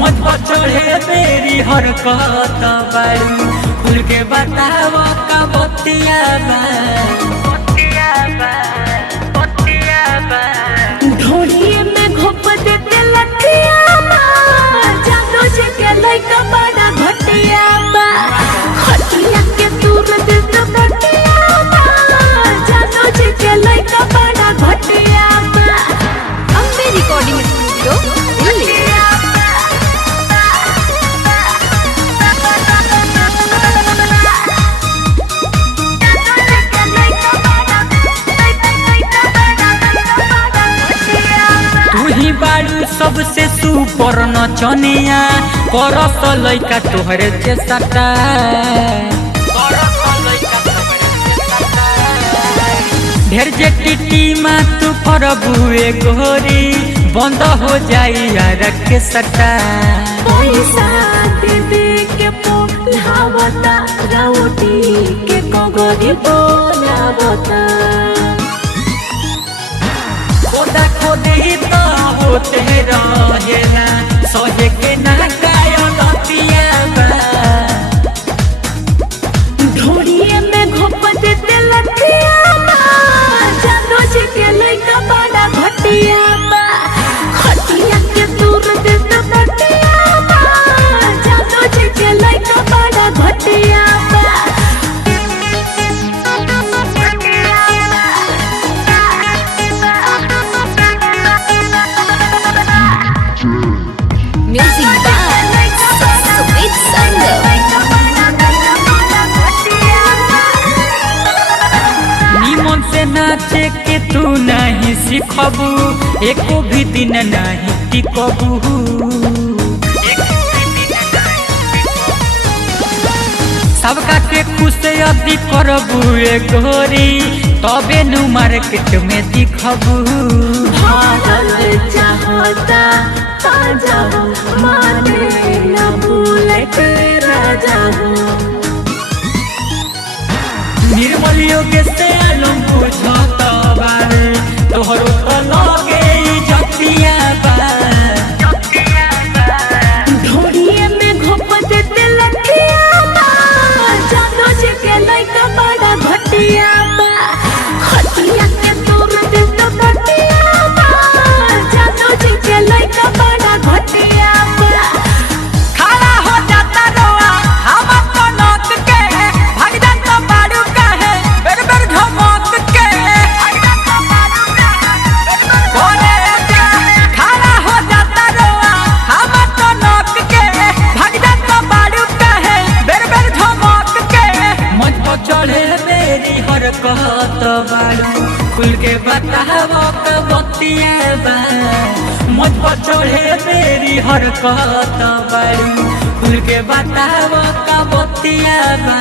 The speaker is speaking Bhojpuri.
मत चढ़े मेरी हरकत बारू खुल के बताव का बतिया ढोलिए में घोप देते लठिया जानो जे के लइका बड़ा घटिया बा खटिया के दूर देते बटिया जानो जे के लइका बड़ा घटिया बा। Ambe recording studio Delhi. बारू सबसे सुपर नचनिया करत लइका तोहरे के सटा ढेर जे टिटी मा तू करबुए गोरी बंद हो जाई यार के सटा पैसा देवे के पोलावता राउटी के कोगरी बोलावता खोदा खोदी तो होते रहेला सहे के ना गायो लतिया ढोलिए में घोप देते लठिया जानो जे के लइका बड़ा घटिया बा खटिया के दूर देते बटिया जानो जे के लइका बड़ा घटिया बा। म्यूजिक बाय सुमित संगम। निमन से नाचे के तू नहीं सीखबू एको भी दिन नहीं टिकबू सबका के खुश यदि करबू ए गोरी तबे नु मार्केट में दिखबू भारत चाहता ताजा हो माने न बुलेट राजा हो निर्मल योग से आलम बुझत बार तोहरो तो लगे जतिया बा ढोलिए में घोप देते लठिया जानो जे के लइका बड़ा घटिया बा खटिया के दूर देते बटिया जानो जे के लइका बड़ा घटिया बा। खड़ा हो जाता रोआ हम तो नोक के भाग जाता बारू काहे बेर बेर झमक के बोले जा खड़ा हो जाता रोआ हम तो नोक के भाग जाता बारू काहे बेर बेर झमक के मन को चढ़े मेरी हरकत बारू खुल के बताव का बतिया बा मन को चढ़े मेरी हरकत बारू खुल के बताव का बतिया बा।